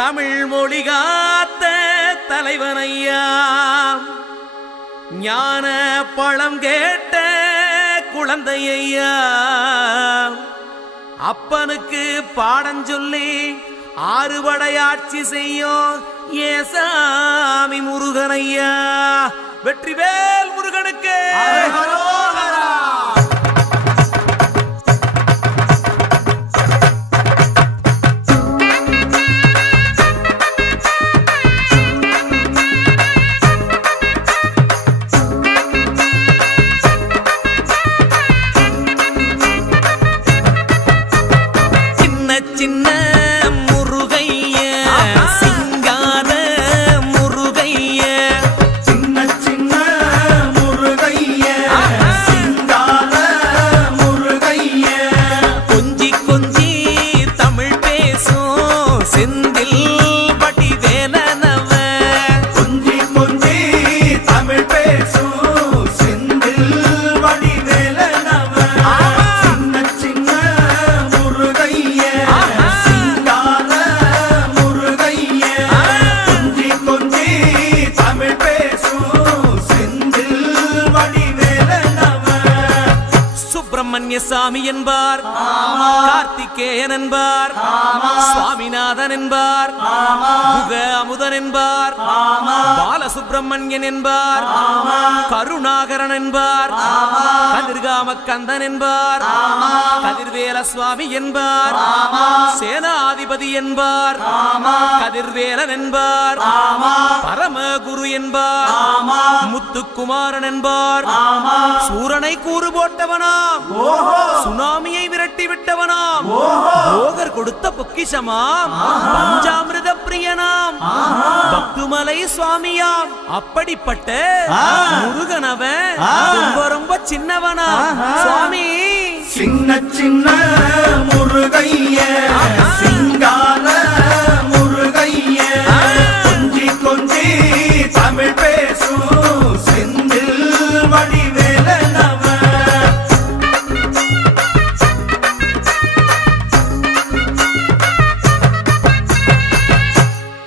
தமிழ் மொழி காத்த தலைவனையா, ஞான பழம் கேட்ட குழந்தையா, அப்பனுக்கு பாடம் சொல்லி ஆறுபடையாட்சி செய்யும் ஏசாமி முருகனையா. வெற்றிவேல் முருகனுக்கு. சின்ன முருகைய சிங்கார முருகைய, சின்ன சின்ன முருகைய சிங்கார முருகைய, கொஞ்சி கொஞ்சி தமிழ் பேசும் செந்தில் வடிவேலனவ, கொஞ்சி கொஞ்சி தமிழ் பேசும் செந்தில் வடிவேலனவ, சின்ன சின்ன முருகைய சிங்கார முருகைய, கொஞ்சி கொஞ்சி தமிழ் பேசும் செந்தில் வடிவேலனவ. சுப்பிரமணிய சாமி என்பார், கார்த்திகேயன் என்பார், சுவாமிநாதன் என்பார், முக அமுதன் என்பார், பாலசுப்பிரமணியன் என்பார், கருணாகரன் என்பார், கதிர்காம கந்தன் என்பார், கதிர்வேல சுவாமி என்பார், சேனாதிபதி என்பார், கதிர்வேலன் என்பார், பரமகுரு என்பார், முத்துக்குமாரன் என்பார், சூரனை கூறு போட்டவனாம், சுனாமியை விரட்டி விட்டவனாம், போகர் கொடுத்த பொக்கிஷமாம், பஞ்சாமிர்த பிரியனாம், பக்துமலை சுவாமியாம். அப்படிப்பட்ட முருகனவன் ரொம்ப ரொம்ப சின்னவனா சுவாமி. சின்ன சின்ன முருகைய சிங்கார முருகைய, கொஞ்சி கொஞ்சி தமிழ் பேசும் செந்தில் வடிவேலனவ.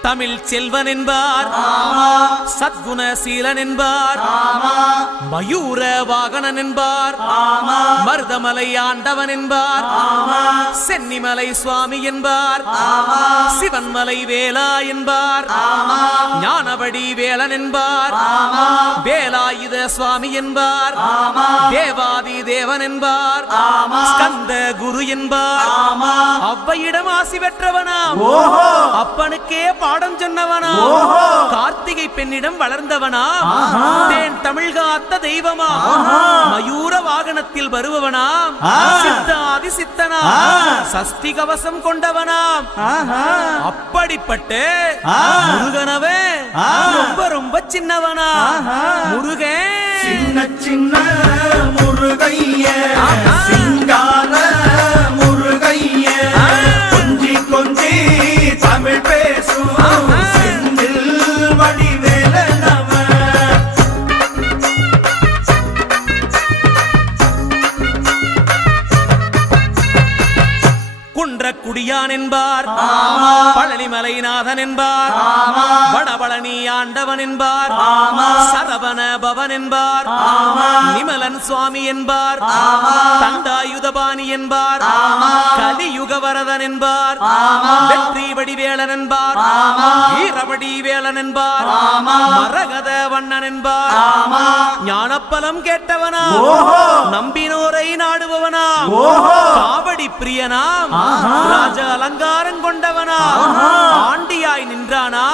தமிழ் செல்வன் என்பார், சத்குணசீலன் என்பார், மயூர வாகனன் என்பார், மருதமலை ஆண்டவன் என்பார், சென்னிமலை சுவாமி என்பார், சிவன்மலை வேலா என்பார், ஞானவடி வேலன் என்பார், வேலாயுத சுவாமி என்பார், தேவாதி தேவன் என்பார், ஸ்கந்த குரு என்பார், அவ்வையிடம் ஆசி பெற்றவனாம், அப்பனுக்கே பாடம் சொன்னவனா, கார்த்திகை பெண்ணிடம் வளர்ந்தவனா, தேன் தமிழ் காத்த தெய்வமா, மயூர வாகனத்தில் வருபவனாம், சித்தாதி சித்தனா, சஷ்டி கவசம் கொண்டவனாம். அப்படிப்பட்ட முருகனவே ரொம்ப ரொம்ப சின்னவனா முருகன். சின்ன சின்ன முருகைய சிங்கார முருகைய, கொஞ்சி கொஞ்சி தமிழ் பேசும் செந்தில் வடிவேலனவ. குன்றக்குடியான் என்பார், பழனிமலைநாதன் என்பார், வடபழனி ஆண்டவன் என்பார், சரவண பவன் என்பார், நிமலன் சுவாமி என்பார், தண்டாயுதபாணி என்பார், கலியுகவரதன் என்பார், வெற்றி வடிவேலன் என்பார், வீரவடி வேலன் என்பார், மரகத வண்ணன் என்பார், ஞானப்பலம் கேட்டவனா, நம்பினோரை நாடுபவனா, காவடி பிரியனாம், ராஜ அலங்காரம் கொண்டவனா, ஆண்டியாய் நின்றானா,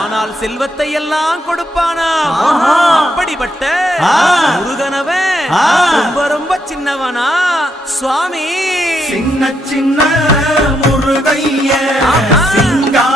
ஆனால் செல்வத்தை எல்லாம் கொடுப்பானா. அப்படிப்பட்ட முருகனவன் ரொம்ப ரொம்ப சின்னவனா சுவாமி. சின்ன சின்ன முருகைய சிங்கா